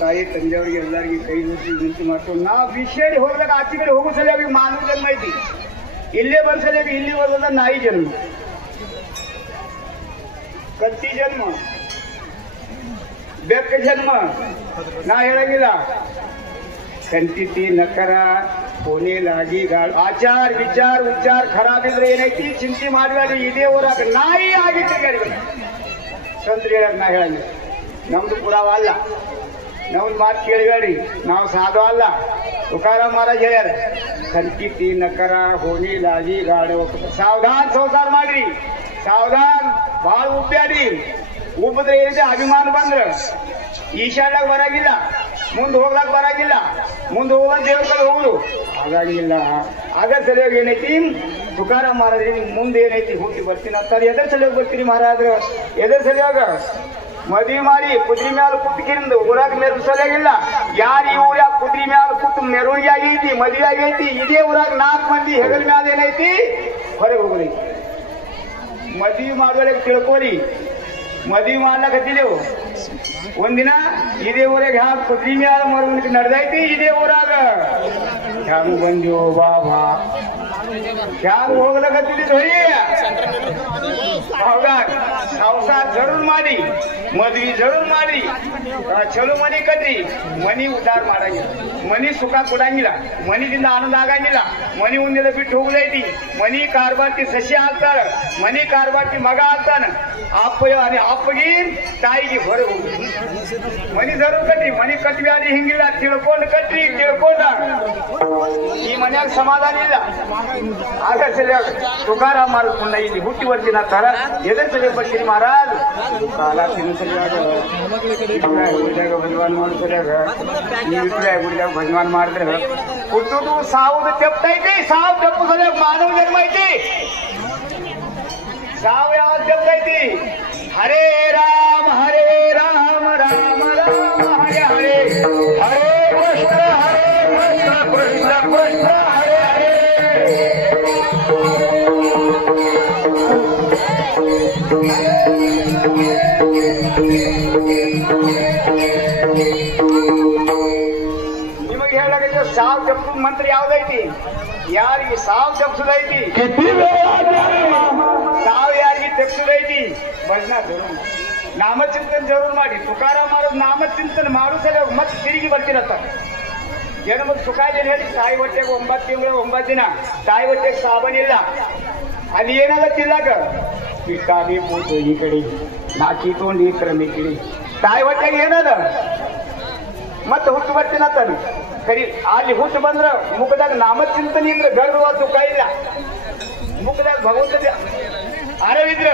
ತಾಯಿ ತಂದೆಯವರಿಗೆ ಎಲ್ಲರಿಗೆ ಕೈ ಜೊತೆ ವಿನಂತಿ ಮಾಡ್ಕೊಂಡು ನಾವು ವಿಷಯ ಹೋಗ್ದಾಗ ಆಚೆ ಕಡೆ ಹೋಗೋ ಸಲುವಾಗಿ ಮಾನವ ಜನ್ಮ ಐತಿ, ಇಲ್ಲೇ ಬಂದ ಸಲುವಾಗಿ ಇಲ್ಲಿ ಬರೋದ ನಾಯಿ ಜನ್ಮ, ಕತ್ತಿ ಜನ್ಮ, ಬೆಕ್ಕ ಜನ್ಮ. ನಾ ಹೇಳಂಗಿಲ್ಲ ಕಂತಿತಿ ನಕರ ಕೋನೇಲಾಗಿ ಆಚಾರ ವಿಚಾರ ಉಚ್ಚಾರ ಖರಾಬ್ ಇದ್ರೆ ಏನೈತಿ ಚಿಂತೆ ಮಾಡಬೇಡಿ, ಇದೇ ಊರಾಗ ನಾಯಿ ಆಗಿತ್ತು ಸಂತ್ರಿ ಹೇಳ. ನಾ ಹೇಳಂಗಿಲ್ಲ, ನಮ್ದು ಪುರಾವ ಅಲ್ಲ, ನಮ್ದು ಮಾತು ಕೇಳಬೇಡಿ, ನಾವು ಸಾಧು ಅಲ್ಲ. ತುಕಾರಾಮ್ ಮಹಾರಾಜ್ ಹೇಳ್ಯಾರ ಕಂತಿತಿ ನಕರ ಹೋನಿ ಲಾಗಿ ಗಾಡಿ ಸಾವಧಾನ್ ಸಂಸಾರ ಮಾಡ್ರಿ, ಸಾವಧಾನ್ ಬಾಳ ಉಪ್ಪ್ಯಾಡಿ. ಉಬ್ಬಿದ್ರೆ ಏನಿದೆ ಅಭಿಮಾನ ಬಂದ್ರ ಈಶಾನ್ಯಾಗ ಬರಂಗಿಲ್ಲ, ಮುಂದೆ ಹೋಗ್ಲಾಕ್ ಬರಂಗಿಲ್ಲ, ಮುಂದೆ ಹೋಗೋದು ದೇವ್ರ ಕಡೆ ಹೋಗುದು ಆಗಂಗಿಲ್ಲ. ಆಗ ಸರಿಯಾಗಿ ಏನೈತಿ ತುಕಾರಾಮ್ ಮಹಾರಾಜ್ ಮುಂದೆ ಏನೈತಿ ಹುಟ್ಟಿ ಬರ್ತೀನಿ ಅಂತಾರೆ. ಎದ್ರ ಸಲುವಾಗಿ ಬರ್ತೀರಿ ಮಹಾರಾಜ್ರ? ಎದ್ರ ಸಲುವಾಗ ಮದ್ವಿ ಮಾಡಿ ಕುದುರೆ ಮ್ಯಾಲ ಕುತ್ಕಿಂದು ಊರಾಗ ಮೆರು ಸಲುವಾಗಿಲ್ಲ. ಯಾರು ಈ ಊರಾಗ ಕುದುರೆ ಮ್ಯಾಲ ಕೂತು ಮೆರವಣಿಗೆ ಆಗೈತಿ, ಮದ್ವೆ ಆಗೈತಿ, ಇದೇ ಊರಾಗ 4 ಮಂದಿ ಹೆಗಲ ಮ್ಯಾಲ ಏನೈತಿ ಹೊರಗೆ ಹೋಗ್ರಿ. ಮದ್ವಿ ಮಾಡೋಳಗೆ ತಿಳ್ಕೋರಿ, ಮದ್ವಿ ಮಾಡ್ಲಕತ್ತಿದೆವು ಒಂದಿನ ಇದೇ ಊರಾಗ ಹ್ಯಾಂಗ ಕುದುರೆ ಮ್ಯಾಲ ಮೆರವಣಿಗೆ ನಡೆದೈತಿ, ಇದೇ ಊರಾಗ ಹ್ಯಾಂಗ ಬಂದ್ಯೋ ಬಾಬಾ ಹ್ಯಾಂಗ ಹೋಗ್ಲಕತ್ತಿದ್ರಿ. ಹೌದಾ? ಸಂಸಾರ ಜರೂರ್ ಮಾಡಿ, ಮದ್ವಿ ಜರೂರ್ ಮಾಡಿ, ಚಲೋ ಮನಿ ಕಟ್ರಿ. ಮನಿ ಉದ್ದಾರ ಮಾಡಂಗಿಲ್ಲ, ಮನಿ ಸುಖ ಕೊಡಂಗಿಲ್ಲ, ಮನಿದಿಂದ ಆನಂದ ಆಗಂಗಿಲ್ಲ. ಮನಿ ಒಂದಿಲ್ಲ ಬಿಟ್ಟು ಹೋಗುದೈತಿ. ಮನಿ ಕಾರ್ಬಾರ್ತಿ ಸಸಿ ಆಗ್ತಾಳ, ಮನಿ ಕಾರ್ಬಾರ್ತಿ ಮಗ ಆಗ್ತಾನ. ಅಪ್ಪಗಿ ತಾಯಿಗೆ ಹೊರಗೆ ಹೋಗುದು. ಮನಿ ಜರೂರ್ ಕಟ್ರಿ, ಮನಿ ಕಟ್ಬ್ಯಾಡಿ ಹಿಂಗಿಲ್ಲ, ತಿಳ್ಕೊಂಡು ಕಟ್ರಿ. ತಿಳ್ಕೊಂಡ ಈ ಮನ್ಯಾಗ ಸಮಾಧಾನ ಇಲ್ಲ. ಆಗ ಸರಿಯಾಗ ತುಕಾರಾಮ್ ಮಾಡ್ಕೊಂಡ ಇಲ್ಲಿ ಹುಟ್ಟಿ ಬರ್ತೀನಿ ಅಂತಾರ. ಎದ್ರ ಸರಿಯಾಗಿ ಬರ್ತೀನಿ ಮಹಾರಾಜ್? ಸಾಲ ತಿನ್ನು ಸರಿಯಾಗ ಗುಡಿದಾಗ ಭಜವಾನ್ ಮಾಡೋ ಸರಿಯಾಗ ನೀವು ಗುಡಿದಾಗ ಭಜವಾನ್ ಮಾಡಿದ್ರೆ ಹುಟ್ಟುದು ಸಾವುದು ತೆಪ್ತೈತಿ. ಸಾವು ತೆಪ್ಪು ಸರಿಯಾಗ ಮಾನವ ಜನ್ಮ ಐತಿ. ಸಾವು ಯಾವ್ದು ತೆಪ್ತೈತಿ? ಹರೇ ರಾಮ ರಾಮ ರಾಮ ಹರೇ ಹರೇ, ಹರೇ ಕೃಷ್ಣ ಕೃಷ್ಣ ಕೃಷ್ಣ ಹರೇ ಹರೇ. ನಿಮಗೆ ಹೇಳಕ್ಕೆ ಸಾವು ಜಪ್ಸು ಮಂತ್ರ ಯಾವ್ದೈತಿ? ಯಾರಿಗೆ ಸಾವು ಜಪ್ಸುದೈತಿ? ಸಾವು ಯಾರಿಗೆ ತೆಪ್ಸುದೈತಿ? ಭಜನಾ ಜರೂರ್, ನಾಮಚಿಂತನೆ ಜರೂರ್ ಮಾಡಿ. ತುಕಾರಾಮ್ ಮಾಡೋದು ನಾಮಚಿಂತನೆ ಮಾಡೋ ಸಲ ಮತ್ತೆ ತಿರುಗಿ ಬರ್ತೀರತ್ತ. ಜನ್ಮದ ಸುಖ ಏನ್ ಹೇಳಿ? ತಾಯಿ ಹೊಟ್ಟೆಗೆ 9 ತಿಂಗಳು 9 ದಿನ ತಾಯಿ ಹೊಟ್ಟೆಗೆ ಸಾಬನಿಲ್ಲ. ಅಲ್ಲಿ ಏನಾಗತ್ತಿಲ್ಲಾಗ ಪಿಕ್ಕಾಗಿ ಕೂತು ಈ ಕಡೆ ನಾಕಿ ತೊಗೊಂಡು ಈ ಕ್ರಮಿ ಕಿಡಿ. ತಾಯಿ ಹೊಟ್ಟೆಗೆ ಏನದ ಮತ್ತೆ ಹುಟ್ಟು ಬರ್ತೀನತ್ತಾನ. ಕರಿ ಅಲ್ಲಿ ಹುಟ್ಟು ಬಂದ್ರ ಮುಖದಾಗ ನಾಮಚಿಂತನೆ ಇದ್ರೆ ಗರ್ವ ಸುಖ ಇಲ್ಲ. ಮುಖದಾಗ ಭಗವಂತದ ಅರವಿದ್ರ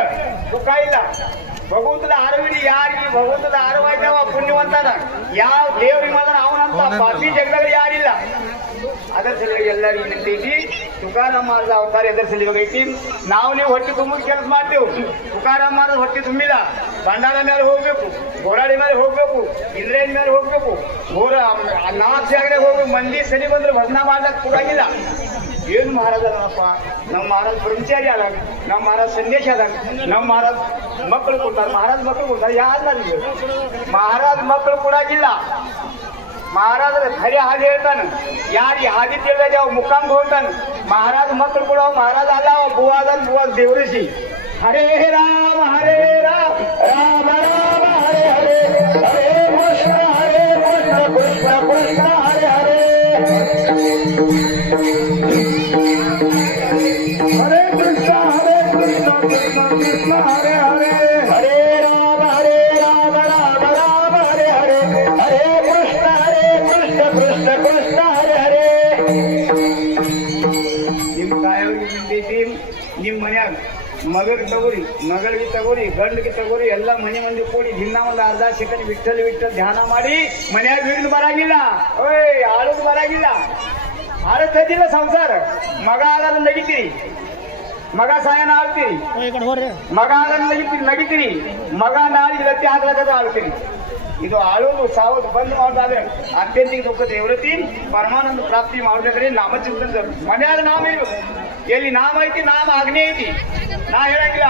ಸುಖ ಇಲ್ಲ. ಭಗವಂತದ ಅರವಿಡಿ ಯಾರಿಗೆ ಭಗವಂತದ ಅರವಾಯ್ತವ ಪುಣ್ಯವಂತನ. ಯಾವ ದೇವ್ರಿಗೆ ಮಾತ್ರ ಅವನಂತ ಪಾಪಿ ಜಗದಾಗ ಯಾರಿಲ್ಲ. ಅದರ ಸಲುವಾಗಿ ಎಲ್ಲರಿಗೂ ನಿಂತೈತಿ. ತುಕಾರಾಮ್ ಮಹಾರಾಜ ಅವತಾರ ಎದರ ಸಲುವಾಗಿ ಐತಿ? ನಾವು ನೀವು ಹೊಟ್ಟೆ ತುಂಬದ ಕೆಲಸ ಮಾಡ್ತೇವೆ. ತುಕಾರಾಮ್ ಮಹಾರಾಜ ಹೊಟ್ಟೆ ತುಂಬಿಲ್ಲ. ಬಂಡಾರ ಮೇಲೆ ಹೋಗ್ಬೇಕು, ಗೋರಾಡಿ ಮೇಲೆ ಹೋಗ್ಬೇಕು, ಇಂದ್ರೇನ್ ಮೇಲೆ ಹೋಗ್ಬೇಕು, ಗೋರ 4 ಜಾಗದಾಗ ಹೋಗ್ಬೇಕು. ಮಂದಿ ಸರಿ ಬಂದ್ರೆ ಭಜನಾ ಮಾಡ್ಲಕ್ ಕೊಡಂಗಿಲ್ಲ. ಏನು ಮಹಾರಾಜ ನಮ್ಮಪ್ಪ? ನಮ್ಮ ಮಹಾರಾಜ್ ಬ್ರಹ್ಮಚಾರಿ ಆದಾಗ, ನಮ್ಮ ಮಹಾರಾಜ್ ಸಂದೇಶ ಆದಾಗ, ನಮ್ಮ ಮಹಾರಾಜ್ ಮಕ್ಕಳು ಕೊಡ್ತಾರೆ. ಮಹಾರಾಜ್ ಮಕ್ಕಳು ಕೊಡ್ತಾರೆ. ಯಾರು ಮಹಾರಾಜ್ ಮಕ್ಕಳು ಕೊಡಂಗಿಲ್ಲ. ಮಹಾರಾಜರ ಖರೆ ಹಾಗೆ ಹೇಳ್ತಾನ. ಯಾರಿಗೆ ಹಾಗೆ ತಿಳಿದಾಗ ಅವ್ ಮುಖಾಂಗ ಹೋಗ್ತಾನ. ಮಹಾರಾಜ ಮಕ್ಕಳು ಕೂಡ ಮಹಾರಾಜ ಅಲ್ಲ, ಬುವಾ ದೇವರಿಸಿ. ಹರೇ ರಾಮ ರಾಮ ರಾಮ ಹರೇ ಹರೇ, ಹರೇ ಕೃಷ್ಣ ಕೃಷ್ಣ ಕೃಷ್ಣ ಹರೇ ಹರೇ. ಹರೇ ಕೃಷ್ಣ ಕೃಷ್ಣ ಕೃಷ್ಣ ಹರೇ ಹರೇ. ಹರೇ ರಾಮ ರಾಮ ರಾಮ ಹರೇ ಹರೇ, ಹರೇ ಕೃಷ್ಣ ಕೃಷ್ಣ ಕೃಷ್ಣ ಹರೇ ಹರೇ. ನಿಮ್ ತಾಯಿಯವ್ರಿಗೆ ನಿಂದೈತಿ. ನಿಮ್ ಮನ್ಯಾಗ ಮಗಳಿಗೆ ತಗೋರಿ, ಮಗಳಿಗೆ ತಗೋರಿ, ಗಂಡಿಗೆ ತಗೋರಿ. ಎಲ್ಲ ಮನೆ ಮಂದಿ ಕೂಡಿ ದಿನ ಒಂದು ಅರ್ಧ ಸೆಕೆಂಡ್ ವಿಠಲ್ ಧ್ಯಾನ ಮಾಡಿ. ಮನ್ಯಾಗ ಬಿಡ್ಲು ಬರಂಗಿಲ್ಲ, ಓಯ್ ಆಳುದು ಬರಂಗಿಲ್ಲ. ಆಳತದಿಲ್ಲ ಸಂಸಾರ. ಮಗ ಆಗಾರ ನಗಿತೀರಿ, ಮಗ ಸಾಯನ ಆಳ್ತೀರಿ, ಮಗ ನಗಿತೀರಿ, ಮಗ ನಾಳೆ ಗತಿ ಹಾಕ್ಲಕ್ಕದ ಆಳ್ತೀರಿ. ಇದು ಆಳೋದು ಸಾವೋದು ಬಂದ್ ಮಾಡೋದಾದ್ರೆ ಅತ್ಯಂತಿಕ ದುಃಖದ ನಿವೃತ್ತಿ ಪರಮಾನಂದ ಪ್ರಾಪ್ತಿ ಮಾಡಬೇಕ್ರಿ. ನಾಮಚಿಂತನ ಮನ್ಯಾಗ ನಾಮ ಇರ್ಬೇಕು. ಎಲ್ಲಿ ನಾಮ ಐತಿ ನಾಮ ಅಗ್ನಿ ಐತಿ. ನಾ ಹೇಳಂಗಿಲ್ಲ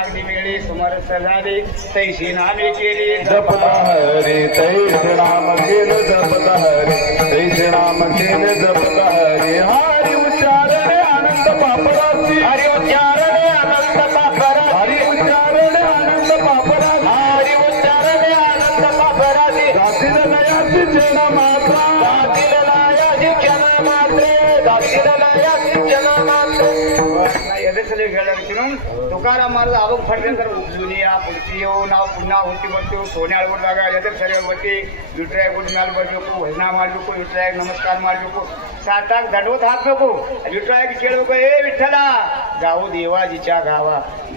ಅಗ್ನಿ ಮೇಳಿ ಸುಮಾರು ಸದಾದಿ ತೈಸಿ ನಾಮೇ ಕೇಳಿ ಜಪದ ಹರಿ ತೈಸಿ ನಾಮ ಕೇಳು ಜಪದ ಹರಿ ತೈಸಿ ನಾಮ ಕೇಳು ಜಪದ ಹರಿ ಹರಿ ಉಚ್ಚಾರಣೆ ಅನಂತ ಪಾಪರಾಶಿ ಹರಿ ಉಚ್ಚಾರಣೆ ಅನಂತ ಪಾಪರ ಹರಿ ಉಚ್ಚಾರಣೆ ಅನಂತ ಪಾಪರಾಶಿ ಹರಿ ಉಚ್ಚಾರಣೆ ಅನಂತ ಪಾಪರಾಶಿ ದಾಸಿಲ ನಯಾಸಿ ಜನ ಮಾತ್ರ ದಾಸಿಲ ನಯಾಸಿ ಜನ ಮಾತ್ರ ದಾಸಿಲ ನಯಾಸಿ ಜನ ಮಾತ್ರ ಎದುರಿಸಲಿ ಹೇಳೋಣ. ತುಕಾರಾಮ್ ಮಾಡಿದ ಅವಾಗ ಪಡೆದಂದ್ರೆ ದುನಿಯಾ ಪುಡ್ತೀಯೋ ನಾವು ಪುಣ್ಯ ಹುಟ್ಟಿ ಬರ್ತೀವಿ. ಸೋನೆ ಆಳ್ಬಿಡ್ದಾಗ ಎದುರು ಸರಿಯಾಗಿ ಬರ್ತಿ ವಿಟ್ರಾಯ ಗುಡ್ ಮೇಲೆ ಬರ್ಬೇಕು, ಭಜನಾ ಮಾಡಬೇಕು, ವಿಟ್ರಾಯ ನಮಸ್ಕಾರ ಮಾಡಬೇಕು, ಸಾಟಾಗಿ ದಂಡವತ್ ಹಾಕ್ಬೇಕು. ವಿಟ್ರಾಯಕ್ಕೆ ಕೇಳಬೇಕು, ಏ ವಿಠಲ ಗಾವು ದೇವಾಜಿಚಾ ಗಾವ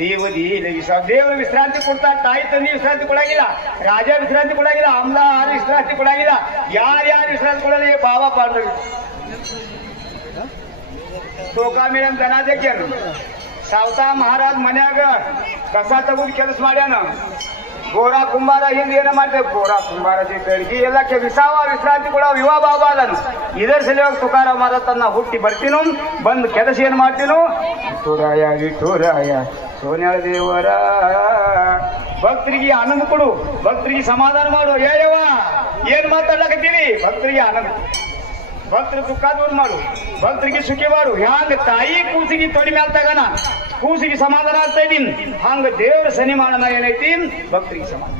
ದೇವ ದೇವ್ರ ವಿಶ್ರಾಂತಿ ಕೊಡ್ತಾ. ತಾಯಿ ತಂದೆ ವಿಶ್ರಾಂತಿ ಕೊಡಂಗಿಲ್ಲ, ರಾಜ ವಿಶ್ರಾಂತಿ ಕೊಡಂಗಿಲ್ಲ, ಅಮ್ಲ ಆರು ವಿಶ್ರಾಂತಿ ಕೊಡಂಗಿಲ್ಲ. ಯಾರ್ಯಾರು ವಿಶ್ರಾಂತಿ ಕೊಡಲ್ಲ ಬಾವ ಪಾಂಡವ ಟೋಕಾ ಮೇಡಮ್ ಜನಾದೇಕ್ಯಾನ ಸಾವತಾ ಮಹಾರಾಜ್ ಮನ್ಯಾಗ ಕಸ ತಗೊಂಡು ಕೆಲಸ ಮಾಡ್ಯಾನ. ಗೋರಾ ಕುಂಬಾರ ಹಿಂದೆ ಏನ ಮಾಡ್ತೇವೆ, ಗೋರಾ ಕುಂಬಾರ ಬೆಳಗಿ ಎಲ್ಲಕ್ಕೆ ವಿಶ್ರಾಂತಿ ಕೊಡ ವಿವಾ ಬಾಬಾ ಅದನ್ನು. ಇದರ ಸಲುವಾಗಿ ತುಕಾರಾಮ್ ಮಹಾರಾಜ್ ತನ್ನ ಹುಟ್ಟಿ ಬರ್ತೀನೋ ಬಂದು ಕೆಲಸ ಏನ್ ಮಾಡ್ತೀನೋ ವಿಠೋರಾಯ ವಿಠೋರಾಯ ಸೋನ್ಯಾಳ ದೇವರ ಭಕ್ತರಿಗೆ ಆನಂದ ಕೊಡು, ಭಕ್ತರಿಗೆ ಸಮಾಧಾನ ಮಾಡು. ಯವ್ವ ಏನ್ ಮಾತಾಡ್ಲಕತ್ತೀರಿ? ಭಕ್ತರಿಗೆ ಆನಂದ, ಭಕ್ತರ ದುಃಖ ದೂರ ಮಾಡು, ಭಕ್ತರಿಗೆ ಸುಖಿ ಮಾಡು. ಹ್ಯಾಂಗ ತಾಯಿ ಕೂಸಿಗೆ ತೊಡಿ ಮ್ಯಾಲ ತಗನ ಕೂಸಿಗೆ ಸಮಾಧಾನ ಆಗ್ತಾ ಇದೀನಿ, ಹಂಗ ದೇವ್ರ ಸನಿ ಮಾಡೋಣ ಏನೈತಿ ಭಕ್ತರಿಗೆ ಸಮಾಧಾನ.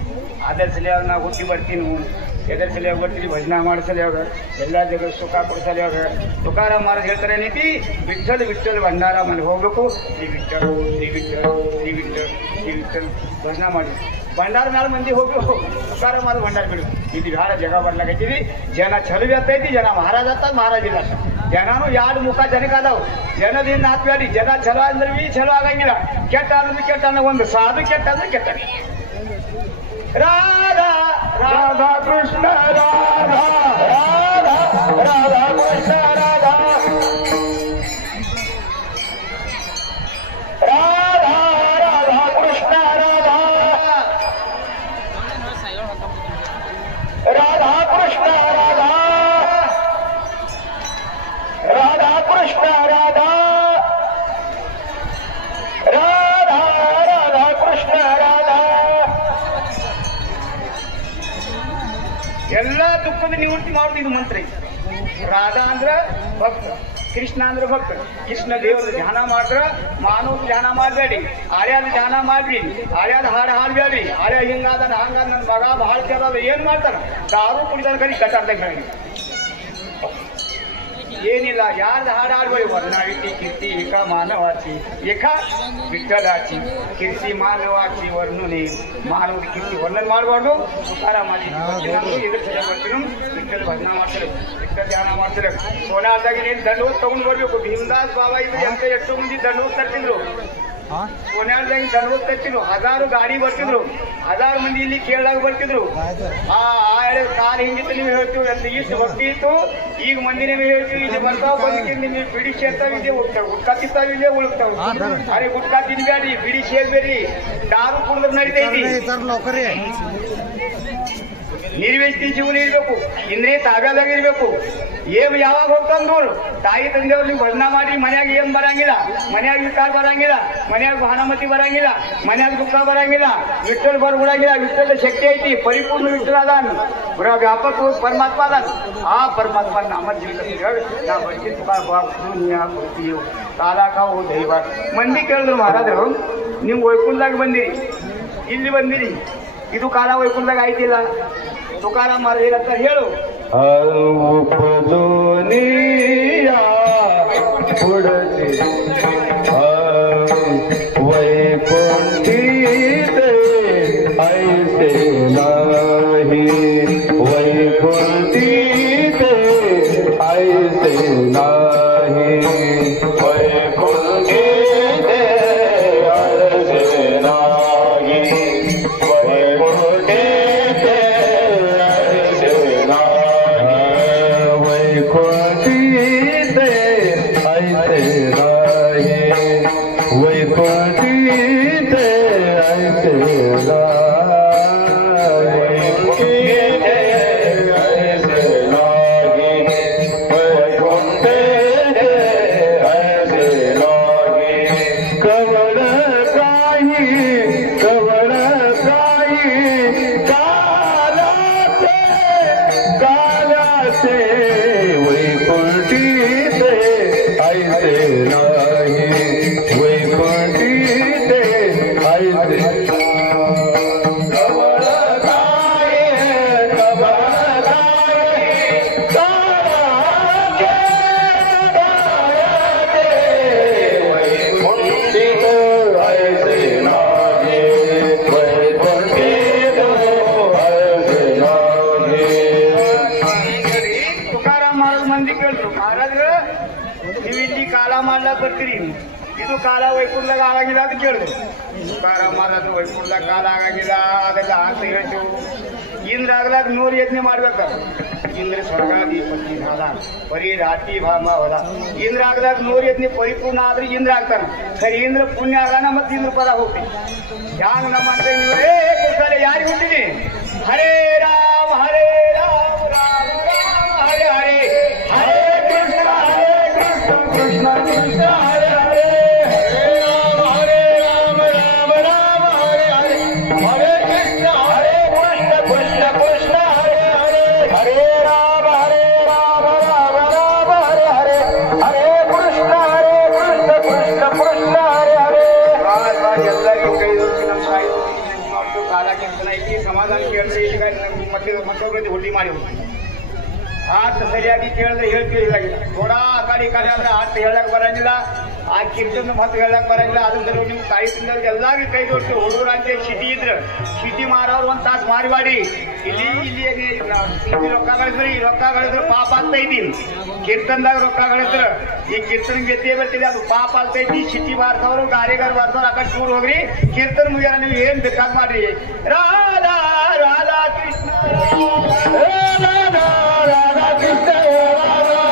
ಅದರ ಸಲಿಯಾಗ ನಾ ಹುಟ್ಟಿ ಬರ್ತೀನಿ, ಎದರ ಸಲಿಯಾಗ ಬರ್ತೀನಿ ಭಜನಾ ಮಾಡಿಸಲಿಯಾಗ ಎಲ್ಲ ಜಗ ಸುಖ ಕೊಡಿಸಲಿಯಾಗ. ತುಕಾರಾಮ್ ಮಹಾರಾಜ್ ಹೇಳ್ತಾರೆ ಏನೈತಿ, ವಿಠಲ್ ವಿಠಲ್ ಭಂಡಾರ ಮನೆಗೆ ಹೋಗ್ಬೇಕು. ಶ್ರೀ ವಿಠಲ್ ಶ್ರೀ ವಿಠಲ್ ಶ್ರೀ ವಿಠಲ್ ಶ್ರೀ ವಿಠಲ್ ಭಜನಾ ಮಾಡಿ ಭಂಡಾರ ಮೇಲೆ ಮಂದಿ ಹೋಗ್ಬೇಕು. ತುಕಾರಾಮ್ ಮಹಾರಾಜ್ ಭಂಡಾರ ಬಿಡು. ಇದು ಯಾರ ಜಗ ಬರ್ಲಾಕೈತಿವಿ. ಜನ ಚಲುವಿ ಆಗ್ತೈತಿ, ಜನ ಮಹಾರಾಜ ಆಗ್ತದ, ಮಹಾರಾಜ ಇಲ್ಲ. ಜನನು ಎರಡು ಮುಖ ಜನಕ್ಕಾದವು. ಜನದಿಂದ ಹಾಕ್ಬೇಡಿ. ಜನ ಚಲೋ ಅಂದ್ರೆ ಬಿ ಚಲೋ ಆಗಂಗಿಲ್ಲ, ಕೆಟ್ಟ ಅಂದ್ರೆ ಕೆಟ್ಟ ಅನ್ನೋ ಒಂದು ಸಾಧು, ಕೆಟ್ಟ ಅಂದ್ರೆ ಕೆಟ್ಟ. ರಾಧಾ ರಾಧಾ ಕೃಷ್ಣ ರಾಧಾ ರಾಧಾ ರಾಧಾ ಕೃಷ್ಣ ರಾಧಾ ರಾಧಾ ರಾಧಾ ಕೃಷ್ಣ ರಾಧಾ ರಾಧಾ ಕೃಷ್ಣ ರಾಧಾ ರಾಧಾ ಕೃಷ್ಣ ರಾಧಾ ರಾಧಾ ರಾಧಾ ಕೃಷ್ಣ ರಾಧಾ. ಎಲ್ಲ ದುಃಖದ ನಿವೃತ್ತಿ ಮಾಡುದು ಇದು ಮಂತ್ರ. ರಾಧಾ ಅಂದ್ರ ಭಕ್ತ, ಕೃಷ್ಣ ಅಂದ್ರ ಭಕ್ತ. ಕೃಷ್ಣ ದೇವರ ಧ್ಯಾನ ಮಾಡ್ರ, ಮಾನವ ಧ್ಯಾನ ಮಾಡಬೇಡಿ, ಆರ್ಯಾದ ಧ್ಯಾನ ಮಾಡ್ರಿ, ಆರ್ಯಾದ ಹಾಡು ಹಾಡ್ಬೇಡಿ. ಆರ್ಯ ಹಿಂಗಾದ ಹಂಗಾದ ನನ್ನ ಮಗ ಬಹಳ ಕೇಳೋದ ಏನ್ ಮಾಡ್ತಾನ, ದಾರು ಕುಡಿದ ಕರಿ ಕಟ್ಟಾಡ್ದಾಗ ಹೇಳಿ ಏನಿಲ್ಲ. ಯಾರ್ದು ಹಾಡು ಹಾಡ್ಬೇಡಿ. ವರ್ಣಾವಿತಿ ಕೀರ್ತಿ ಏಕ ಮಾನವಾಚಿ ಏಕ ವಿಠಲಾಚಿ ಕೀರ್ತಿ ಮಾನವಾಚಿ ವರ್ಣನೆ ಮಾನವ ಕೀರ್ತಿ ವರ್ಣನೆ ಮಾಡಬಾರ್ದು. ತುಕಾರಾಮ್ ಇದ್ರ ಸಲ ಬರ್ತೀನಿ, ವಿಠಲ್ ಭಜನಾ ಮಾಡ್ತಾರೆ, ವಿಠಲ್ ಧ್ಯಾನ ಮಾಡ್ತಾರೆ. ಸೋನಾದಾಗ ಏನ್ ದಂಡ ತಗೊಂಡ್ ಬರ್ಬೇಕು. ಭೀಮದಾಸ್ ಬಾಬಾ ಇದ್ರೆ ಎಂತ ಎಷ್ಟೋ ಮಂದಿ ದಂಡ ತರ್ತಿದ್ರು. ಸೋನ್ಯಾದಾಗ ದಂಡ ತರ್ತಿದ್ರು, 1000 ಗಾಡಿ ಬರ್ತಿದ್ರು, 1000 ಮಂದಿ ಇಲ್ಲಿ ಕೇಳಾಗ ಬರ್ತಿದ್ರು. ಆ ಕಾಲ್ ಹಿಂಗಿತ್ತು ನೀವು ಹೇಳ್ತೀವಿ ಅಂತ ಇಷ್ಟು ಭಕ್ತಿ ಇತ್ತು. ಈಗ ಮಂದಿ ನಿಮಗೆ ಹೇಳ್ತೀವಿ ಇಲ್ಲಿ ಬರ್ತಾವ, ಬಂದಕ್ಕೆ ನಿಮಗೆ ಬಿಡಿ ಸೇರ್ತಾವ, ಇದೆ ಗುಟ್ಕಾ ತಿಂತಾವ, ಇಲ್ಲೇ ಉಳುಕ್ತಾವ. ಅರೆ ಗುಟ್ಕಾ ತಿನ್ಬೇಡ್ರಿ, ಬಿಡಿ ಸೇರ್ಬೇಡ್ರಿ, ದಾರು ಕುಡಿದ್ರೆ ನಡೀತೈತಿ. ನಿರ್ವೇಶಿ ಜೀವನ ಇರ್ಬೇಕು, ಇಂದ್ರಿಯ ತಾಬ್ಯಾದಾಗ ಇರ್ಬೇಕು. ಏನ್ ಯಾವಾಗ ಹೋಗ್ತಂದ್ರು ತಾಯಿ ತಂದೆಯವ್ರು ನೀವು ಭಜನಾ ಮಾಡಿ. ಮನ್ಯಾಗ ಏನ್ ಬರಂಗಿಲ್ಲ, ಮನ್ಯಾಗ ವಿಕಾರ ಬರಂಗಿಲ್ಲ, ಮನ್ಯಾಗ ಭಾನುಮತಿ ಬರಂಗಿಲ್ಲ, ಮನ್ಯಾಗ ದುಃಖ ಬರಂಗಿಲ್ಲ. ವಿಠಲ್ ಬರ್ಬಿಡಂಗಿಲ್ಲ. ವಿಠಲ ಶಕ್ತಿ ಐತಿ, ಪರಿಪೂರ್ಣ ವಿಠಲ ಅದಾನ, ವ್ಯಾಪಕ ಪರಮಾತ್ಮ ಅದಾನ. ಆ ಪರಮಾತ್ಮ ನಮ್ಮ ಜೀವಿತ ನಾ ಬರ್ತಿ ದುನಿಯಾ ಕೊಡ್ತೀವಿ ಕಾಲಾಕಾವು ದೈವ. ಮಂದಿ ಕೇಳಿದ್ರು ಮಹಾರಾಜರು, ನೀವು ವೈಕುಂಠದಾಗ ಬಂದಿರಿ, ಇಲ್ಲಿ ಬಂದಿರಿ, ಇದು ಕಾಲ ವೈಕುಂಠದಾಗ ಆಯ್ತಿಲ್ಲ. ತುಕಾರಾಮ್ ಮಹಾರಾಜ್ ಅಂತ ಹೇಳು. ವೈಕುಂಠಿ ಐಸೆ ನಾಹಿ ವೈಕುಂಠಿ ಐಸೆ ನಾಹಿ ವೈಕುಂಠಿ ಐಸೆ ನಾಹಿ ವೈಕುಂಠಿ ಐಸೆ ನಾಹಿ ವೈಕುಂಠಿ वैकुंठीत ऐसे ಬರ್ತೀರಿ ಇದು ಕಾಲ ವೈಕುಂಠದಾಗ ಆಗಾಗಿಲ್ಲ ಅಂತ ಕೇಳಿದ್ರು. ತುಕಾರಾಮ್ ಮಹಾರಾಜ್ ವೈಕುಂಠದಾಗ ಕಾಲ ಆಗಾಗಿಲ್ಲ ಅದೆಲ್ಲ ಅಂತ ಹೇಳ್ತೀವಿ. ಇಂದ್ರ ಆಗ್ಲಾಗ 100 ಯಜ್ಞ ಮಾಡ್ಬೇಕ. ಇಂದ್ರ ಸ್ವರ್ಗಾಧಿಪತಿ ಅದ, ಬರೀ ರಾತಿ ಭಾಮ ಹೋದ. ಇಂದ್ರ ಆಗ್ಲಾಗ 100 ಯಜ್ಞ ಪರಿಪೂರ್ಣ ಆದ್ರೆ ಇಂದ್ರ ಆಗ್ತಾನ. ಸರಿ ಇಂದ್ರ ಪುಣ್ಯ ಆಗಾನ ಮತ್ತೆ ಇಂದ್ರ ಪದ ಹೋಗ್ತೀವಿ. ಹ್ಯಾಂಗ ನಮ್ಮ ಅಂತ ಯಾರಿಗೆ ಹುಟ್ಟಿದಿ? ಹರೇ ರಾಮ ಹರೇ ರಾಮ ರಾಮ ರಾಮ ಹರೇ ಹರೇ, ಹರೇ ಕೃಷ್ಣ ಕೃಷ್ಣ ಕೃಷ್ಣ ಹರೇ ಹರೇ, ಹರೇ ರಾಮ ರಾಮ ರಾಮ ಹರೇ ಹರೇ, ಹರೇ ಕೃಷ್ಣ ಹರೇ ಕೃಷ್ಣ ಕೃಷ್ಣ ಕೃಷ್ಣ ಹರೇ ಹರೇ, ಹರೇ ರಾಮ ರಾಮ ರಾಮ ಹರೇ ಹರೇ, ಹರೇ ಕೃಷ್ಣ ಕೃಷ್ಣ ಕೃಷ್ಣ ಹರೇ ಹರೇ. ಎಲ್ಲರಿಗೂ ಕೈ ನಮ್ಮ ತಾಯಿ ಮಾಡ್ತು ಕಾಲ ಕೆಲಸ ಐತಿ, ಸಮಾಧಾನ ಕೇಳಿದ್ರೆ ಈಗ ಮತ್ತೊಬ್ಬರಿಗೆ ಹುಡ್ಡಿ ಮಾಡಿ ಆತ ಸರಿಯಾಗಿ ಕೇಳಿದ್ರೆ ಹೇಳ್ತೀವಿ. ಥೋಡಾ ಆ ಕಡೆ ಆದ್ರೆ ಆತ ಹೇಳಕ್ ಬರಂಗಿಲ್ಲ, ಆ ಕಿರ್ತನ ಮತ್ತೆ ಹೇಳಕ್ ಬರಂಗಿಲ್ಲ. ಅದ್ರ ನಿಮ್ ತಾಯಿ ತಿಂದವ್ರಿಗೆ ಎಲ್ಲಾರು ಕೈ ಕೊಟ್ಟು ಹುಡುಗರು ಅಂತ ಸಿಟಿ ಇದ್ರ ಸಿಟಿ ಮಾರೋರು 1 ತಾಸು ಮಾರಿ ಇಲ್ಲಿ ರೊಕ್ಕ ಗಳಿದ್ರೆ ಈ ರೊಕ್ಕ ಗಳಿದ್ರೆ ಪಾಪ ಆಗ್ತೈತಿ. ಕೀರ್ತನದಾಗ ರೊಕ್ಕ ಗಳಿದ್ರ ಈ ಕೀರ್ತನ ಗೆದ್ದೇ ಬರ್ತಿದೆ, ಅದು ಪಾಪ ಆಗ್ತೈತಿ. ಸಿಟಿ ಮಾರ್ದವ್ರು ಗಾರಿಗಾರ ಮಾರ್ದವ್ರು ಆ ಕಡೆ ಟೂರ್ ಹೋಗ್ರಿ, ಕೀರ್ತನ ಮುಗಿಯಾರ ನೀವು ಏನ್ ಬೇಕಾದ್ ಮಾಡ್ರಿ. ರಾಧಾ ರಾಧಾ ಕೃಷ್ಣ ರಾಧಾ ರಾಧಾ ಕೃಷ್ಣ ರಾಧಾ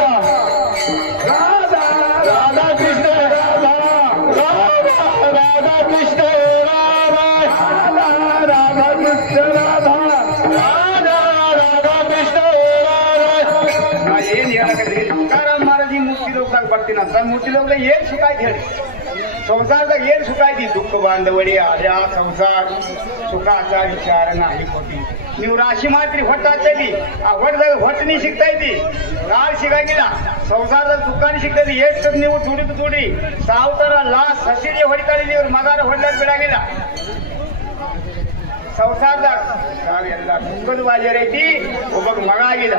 ರಾಧಾ ಕೃಷ್ಣ ರಾಧಾ ರಾಧಾ ಕೃಷ್ಣ ರಾಧಾ ರಾಧಾ ಕೃಷ್ಣ ರಾಧಾ ರಾಧಾ ರಾಧಾ ಕೃಷ್ಣ ರಾಧಾ. ಏನ್ ಹೇಳಕತ್ರಿ? ತುಕಾರಾಮ್ ಮಹಾರಾಜ್ ಮುಕ್ತಿ ಲೋಕದಾಗ ಬರ್ತೀನಂತ. ಮುಕ್ತಿ ಲೋಕದಾಗ ಏನ್ ಸುಖ ಐತಿ ಹೇಳಿ? ಸಂಸಾರದಾಗ ಏನ್ ಸುಖ ಐತಿ? ದುಃಖ ಬಾಂಧವಡಿ ಅದ್ಯಾ ಸಂಸಾರ ಸುಖಾಚ ವಿಚಾರ ನಾಯಿ ಕೊಟ್ಟಿ. ನೀವು ರಾಶಿ ಮಾಡ್ತೀರಿ, ಹೊಟ್ಟು ಹಾಕ್ತೈತಿ. ಆ ಹೊಟ್ಟದಾಗ ಹೊಟ್ಟನಿ ಸಿಗ್ತೈತಿ, ನಾಳೆ ಸಿಗಂಗಿಲ್ಲ. ಸಂಸಾರದಾಗ ದುಃಖಾನಿ ಸಿಗ್ತೈತಿ. ಎಷ್ಟು ನೀವು ದುಡಿ ಸಾವುತರ ಲಾಸ್ ಹಸಿರಿ ಹೊಡಿತಾಳಿ, ನೀವು ಮಗಾರ ಹೊಡ್ಲಾಕ್ ಬಿಡಂಗಿಲ್ಲ. ಸಂಸಾರದಾಗ ಎಲ್ಲ ದುಃಖದ ಬಾಜರ್ ಐತಿ. ಒಬ್ಬ ಮಗ ಆಗಿಲ್ಲ,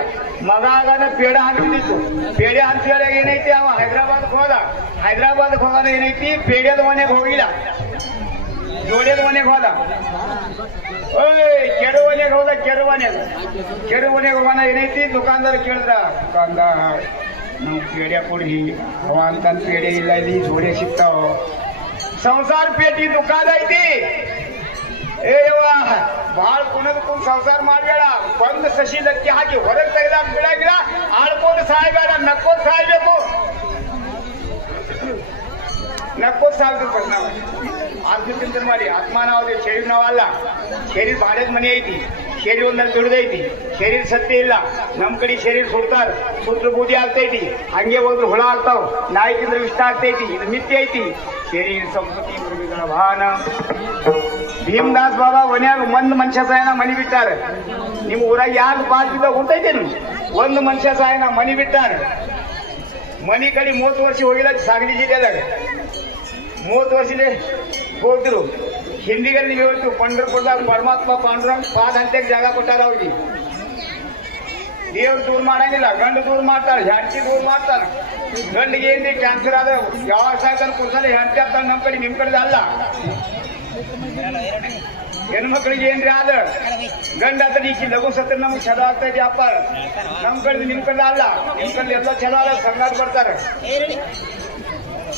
ಮಗ ಆಗಾನ ಪೇಡ ಹಂತಿತ್ತು. ಪೇಡೆ ಹಂತಿದಾಗ ಏನೈತಿ, ಅವ ಹೈದರಾಬಾದ್ಗೆ ಹೋದ ಏನೈತಿ, ಪೇಡೆದ ಮನೆಗೆ ಹೋಗಿಲ್ಲ, ಜೋಡಿಯದ ಮನೆಗೆ ಹೋದ. ಕೆರುವನೆಗೆ ಹೋದ, ಕೆರುವನೆಗೆ ಹೋಗೋಣ ಏನೈತಿ, ದುಕಾನ್ದಾರ ಕೇಳಿದ್ರ, ದುಕಾನ್ದಾರ ನಾವು ಪೇಡೆ ಕೊಡ್ರಿ, ಅವ ಅಂತ ಪೇಡೆ ಇಲ್ಲ, ಇಲ್ಲಿ ಜೋಡಿ ಸಿಗ್ತಾವ. ಸಂಸಾರ ಪೇಟಿ ದುಕಾನ್ ಐತಿ. ಏಯವ್ವ ಬಾಳ್ ಕುಣದಕ್ಕೂ ಸಂಸಾರ ಮಾಡ್ಬೇಡ. ಬಂದು ಸಸಿ ಲಕ್ಕಿ ಹಾಕಿ ಹೊರಗೆ ತೆಗೆದಾಕ ಬಿಡಂಗಿಲ್ಲ. ಆಳ್ಕೊಂಡು ಸಾಯ್ಬೇಡ, ನಕ್ಕೋದ್ ಸಾಯ್ಬೇಕು. ನಕ್ಕೋದ್ ಸಾಯ್ಬೇಕು. ನಾವು ಆತ್ಮಚಿಂತನೆ ಮಾಡಿ. ಆತ್ಮ ನಾವು ಶರೀರ ನಾವಲ್ಲ. ಶರೀರ ಬಾಳೆದ ಮನೆ ಐತಿ, ಶರೀರ ಒಂದಲ್ಲಿ ದುಡ್ದೈತಿ, ಶರೀರ ಸತ್ಯ ಇಲ್ಲ. ನಮ್ ಕಡೆ ಶರೀರ ಸುಡ್ತಾರ, ಸುಟ್ರು ಬೂದಿ ಆಗ್ತೈತಿ. ಹಂಗೆ ಹೋದ್ರು ಹುಳ ಆಗ್ತಾವ, ನಾಯಿ ತಿಂದ್ರೆ ಇಷ್ಟ ಆಗ್ತೈತಿ. ಇದು ಮಿಥ್ಯ ಐತಿ. ಶರೀರ ಸಂಸ್ಕೃತಿ ಮೃಗಗಳ ವಾಹನ. ಭೀಮದಾಸ್ ಬಾಬಾ ಮನ್ಯಾಗ 1 ಮನುಷ್ಯ ಸಾಯನ ಮನಿ ಬಿಟ್ಟಾರ. ನಿಮ್ ಊರಾಗ ಯಾರು ಬಾಳ್ತಿದ್ದ ಗೊತ್ತೈತೇನು? 1 ಮನುಷ್ಯ ಸಾಯನ ಮನಿ ಬಿಟ್ಟಾರ. ಮನಿ ಕಡೆ 30 ವರ್ಷ ಹೋಗಿಲ್ಲ. ಸಾಗಲಿ ಜಿಲ್ಲೆದಾಗ 30 ವರ್ಷದೇ ಹೋಗ್ತಿರು. ಹಿಂದಿಗಲ್ಲಿ ನೀವು ಹೇಳ್ತೀವಿ, ಪಂಢರಪುರದಾಗ ಪರಮಾತ್ಮ ಪಾಂಡುರಂಗ ಪಾದ ಹಂತೆಗೆ ಜಾಗ ಕೊಟ್ಟಾರ. ಅವ್ರಿಗೆ ದೇವ್ರು ದೂರ ಮಾಡಂಗಿಲ್ಲ, ಗಂಡು ದೂರ ಮಾಡ್ತಾರ, ಹೆಂಡತಿ ದೂರ ಮಾಡ್ತಾರ. ಗಂಡಿಗೆ ಏನ್ರಿ ಕ್ಯಾನ್ಸರ್ ಆದ ಯಾವ ಸಾಯ್ತಾನ ಕುಡ್ತಾನೆ, ಹೆಂಡತಿ ಆಗ್ತಾನ. ನಮ್ ಕಡೆ ನಿಮ್ ಕಡೆ ಅಲ್ಲ. ಹೆಣ್ಮಕ್ಳಿಗೆ ಏನ್ರಿ ಆದ ಗಂಡ ಆತ ಈಕಿ ಲಘು ಸತ್ರ ನಮ್ಗೆ ಚಲೋ ಆಗ್ತೈತಿ ಅಪ್ಪ. ನಮ್ ಕಡೆ ನಿಮ್ ಕಡೆ ಅಲ್ಲ. ನಿಮ್ ಕಡೆ ಎಲ್ಲ ಚಲೋ ಅಲ್ಲ, ಸಂಗಾಟ ಬರ್ತಾರ.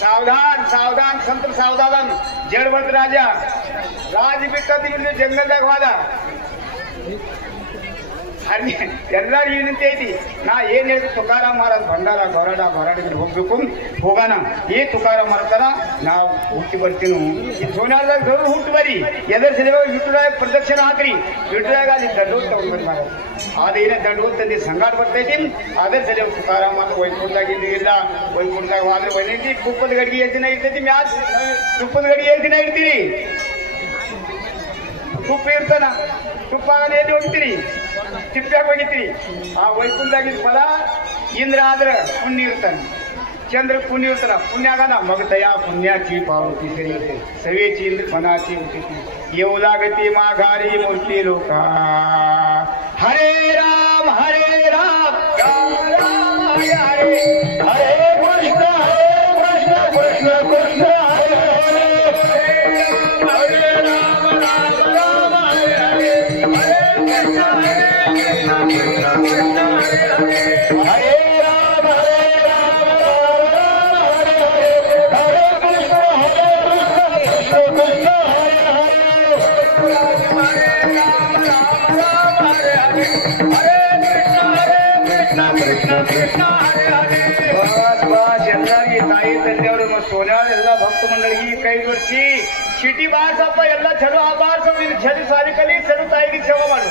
ಸಾವಧಾನ್ ಸಾವಧಾನ್ ಸಂತ ಸಾವಧಾನ್. ಜಡವಂತ ರಾಜ ಬಿಟ್ಟದ್ದು ಇಲ್ಲಿ ಜಂಗಲ್ದಾಗ ಹೋದ. ಅಲ್ಲಿ ಎಲ್ಲರೂ ಈ ನಿಂತ ಐತಿ ನಾ ಏನ್ ಹೇಳಿದ್ರು ತುಕಾರಾಮ್ ಮಹಾರಾಜ್ ಭಂಡಾರ ಗೊರಾಡ ಹೋಗ್ಬೇಕು ಹೋಗೋಣ ಈ ತುಕಾರಾಮ್ ಮಾಡ್ತಾರ ನಾವು ಹುಟ್ಟಿ ಬರ್ತೀವಿ ಈ ಸೋನಾಳದಾಗ ದೊಡ್ಡ ಹುಟ್ಟು ಬರಿ ಎದರ್ ಸಲುವಾಗಿ ವಿಠುರಾಯ ಪ್ರದಕ್ಷಿಣೆ ಹಾಕ್ರಿ ವಿಠುರಾಗ ಅಲ್ಲಿ ದಂಡು ತಗೊಂಡ್ಬಂದ್ ಮಹಾರಾಜ್ ಅದೇನೇ ದಂಡು ತಂದು ಸಂಗಾಟ ಬರ್ತೈತಿ ಅದೇ ಸಲುವಾಗಿ ತುಕಾರಾಮ್ ಮಾತ್ರ ವೈಕುಂಠದಾಗ ಇಲ್ಲ ವೈಕುಂಠದಾಗ ಹೋದ್ರೆ ಒಯ್ದೈತಿ ತುಪ್ಪದ ಗಡಿಗೆ ಎಷ್ಟು ದಿನ ಇರ್ತೈತಿ ಮ್ಯಾಚ್ ತುಪ್ಪದ ಗಡಿಗೆ ಎಷ್ಟು ದಿನ ಇರ್ತೀರಿ ತುಪ್ಪ ಇರ್ತಾನ ತುಪ್ಪ ಎಲ್ಲಿ ಹೋಗ್ತೀರಿ ತಿಪ್ಪ್ಯಾಗ ಹೋಗಿತ್ತೀರಿ ಆ ವೈಕುಂಠದಾಗಿದ್ದ ಫಲ ಇಂದ್ರ ಆದ್ರ ಪುಣ್ಯ ಇರ್ತಾನೆ चंद्र पुण्य उतरा पुण्यागाना मग दया पुण्याची पावती सवेची इंद्र मनाची येऊ लागती माघारी मूर्ती लोका हरे राम हरे राम राम राम हरे हरे हरे कृष्ण कृष्ण कृष्ण हरे हरे हरे राम राम राम हरे हरे हरे कृष्ण कृष्ण हरे हरे हरे राम बस ಎಲ್ಲರಿಗೆ ತಾಯಿ ತಂದೆಯವರು ಮತ್ತು ಸೋನ್ಯಾಳ ಎಲ್ಲ ಭಕ್ತ ಮಂಡಳಿಗೆ ಕೈ ಜೋಡಿಸಿ ಸಿಟಿ ಬಾರ್ಸಪ್ಪ ಎಲ್ಲ ಚಲೋ ಆ ಬಾರ್ಸ ಚಲೋ ಸಾಲಿ ಕಲಿ ಚಲೋ ತಾಯಿಗೆ ಸೇವೆ ಮಾಡು.